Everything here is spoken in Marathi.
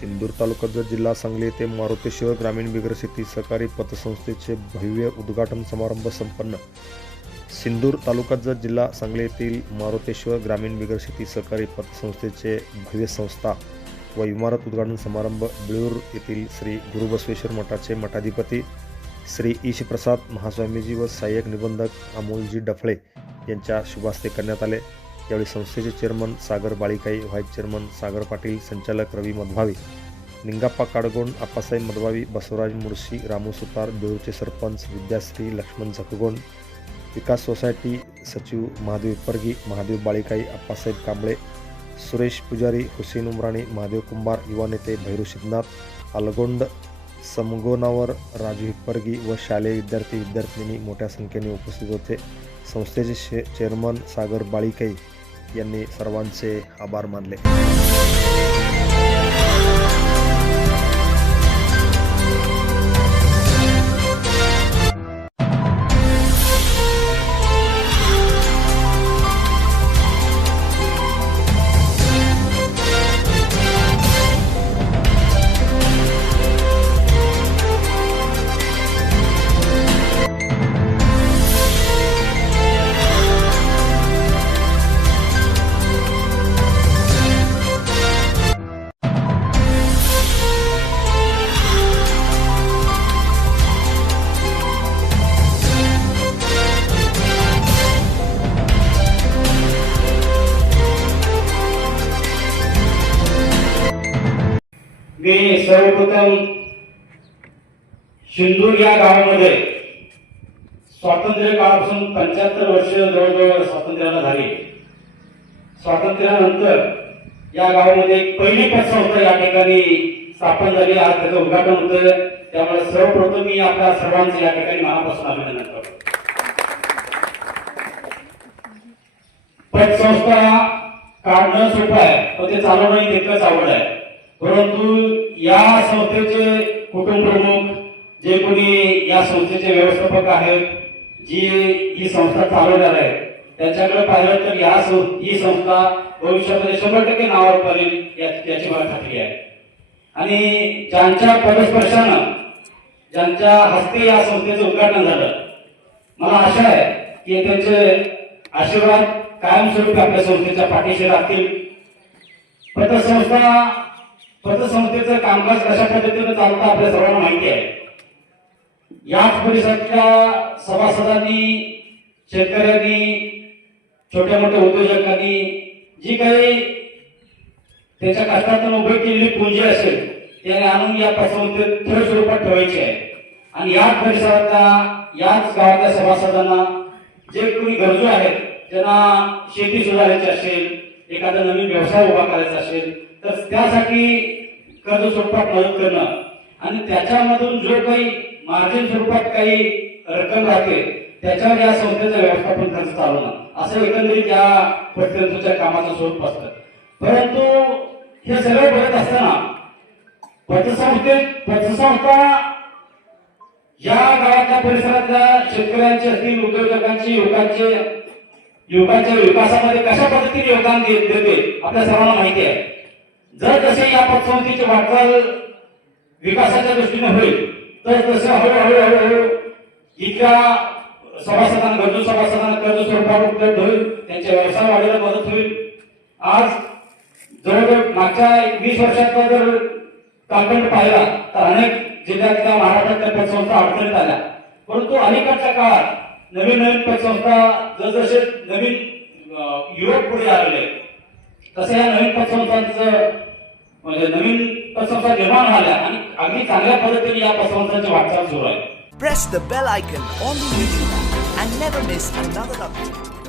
सिंदूर तालुका जर जिल्हा सांगली येथे मारुतेश्वर ग्रामीण बिगर शेती सहकारी पतसंस्थेचे भव्य उद्घाटन समारंभ संपन्न. सिंदूर तालुका जर जिल्हा सांगली येथील मारुतेश्वर ग्रामीण बिगर शेती सहकारी पतसंस्थेचे भव्य संस्था व इमारत उद्घाटन समारंभ बिळूर येथील श्री गुरुबसवेश्वर मठाचे मठाधिपती श्री ईशप्रसाद महास्वामीजी व सहाय्यक निबंधक अमोलजी डफळे यांच्या शुभास्ते करण्यात आले. यावेळी संस्थेचे chairman Sagar Balikai vice chairman Sagar Patil संचालक रवी मधभावी निंगाप्पा काडगोंड आप्पासाहेब मधभावी बसवराज मुळशी रामू सुतार बेळूरचे सरपंच विद्याश्री लक्ष्मण झकगोंड विकास सोसायटी सचिव महादेव परगी महादेव बाळीकाई आप्पासाहेब कांबळे सुरेश पुजारी हुसेन उमराणी महादेव कुंभार युवा नेते भैरू सिद्धनाथ अलगोंड समगोनावर राजू हिप्परगी व शालेय विद्यार्थी विद्यार्थिनी मोठ्या संख्येने उपस्थित होते. संस्थेचे शे चेअरमन सागर बाळीकाई यांनी सर्वांचे आभार मानले. मी सर्वप्रथम शिंदूर या गावामध्ये स्वातंत्र्य काळापासून पंच्याहत्तर वर्ष जवळजवळ स्वातंत्र्याला झाली. स्वातंत्र्यानंतर या गावामध्ये पहिली पतसंस्था या ठिकाणी स्थापन झाली. आज त्याचं उद्घाटन होतं त्यामुळे सर्वप्रथम मी आपल्या सर्वांचं या ठिकाणी मनापासून अभिनंदन करतो. पतसंस्था काढणं सोपं आहे पण ते चालवणं तितकंच आवड आहे. परंतु या संस्थेचे कुटुंब प्रमुख जे कोणी या संस्थेचे व्यवस्थापक आहेत जी ही संस्था चालवणार आहे त्यांच्याकडे पाहिलं तर या सं- ही संस्था भविष्यामध्ये शंभर टक्के नावावर पडेल याची मला खात्री आहे. आणि ज्यांच्या पदस्पर्शानं ज्यांच्या हस्ते या संस्थेचं उद्घाटन झालं मला आशा आहे की त्यांचे आशीर्वाद कायमस्वरूपी आपल्या संस्थेच्या पाठीशी राहतील. पतसंस्था पतसंस्थेचं कामकाज कशा पद्धतीनं चालतं आपल्या सर्वांना माहिती आहे. याच परिसरातल्या सभासदांनी शेतकऱ्यांनी छोट्या मोठ्या उद्योजकांनी जी काही त्याच्या कष्टातून उभे केलेली पूंजी असेल त्याने आणून या पतसंस्थेत थेट स्वरूपात ठेवायची आहे. आणि याच परिसरातल्या याच गावातल्या सभासदांना जे कोणी गरजू आहेत ज्यांना शेती सुधारायची असेल एखादा नवीन व्यवसाय उभा करायचा असेल तर त्यासाठी कर्ज स्वरूपात मदत करणं. आणि त्याच्यामधून जो काही मार्जिन स्वरूपात काही रक्कम राहते त्याच्यावर या संस्थेचं व्यवस्थापन खर्च चालवणं. असं एकंदरीत या पटकंतूच्या कामाचं स्वरूप असतं. परंतु हे सगळं बघत असताना पतसंस्थेत पतसंस्था या गावातल्या परिसरातल्या शेतकऱ्यांचे असतील उद्योजकांची युवकांचे युवकांच्या विकासामध्ये कशा पद्धतीने योगदान देते आपल्या सर्वांना माहिती आहे. जर तसे या पतसंस्थेची वाटचाल विकासाच्या दृष्टीने होईल तर तसं हळूहळू हळूहळू इथल्या सभासदांना गरजू सभासदांना कर्ज स्वरूपावर उपलब्ध होईल त्यांच्या व्यवसाय वाढीला मदत होईल. आज जवळजवळ मागच्या वीस वर्षाचा जर कालखंड पाहिला तर अनेक जिल्ह्यातल्या महाराष्ट्रातल्या पतसंस्था अडचणीत आल्या. परंतु अलीकडच्या काळात नवीन नवीन पतसंस्था जसजसे नवीन युवक पुढे आलेले तसं या नवीन पतसंस्थांचं म्हणजे नवीन पतसंस्था निर्माण झाल्या आणि अगदी चांगल्या पद्धतीने या पतसंस्थांची वाटचाल सुरू आहे Press the bell icon on the YouTube and never miss another update.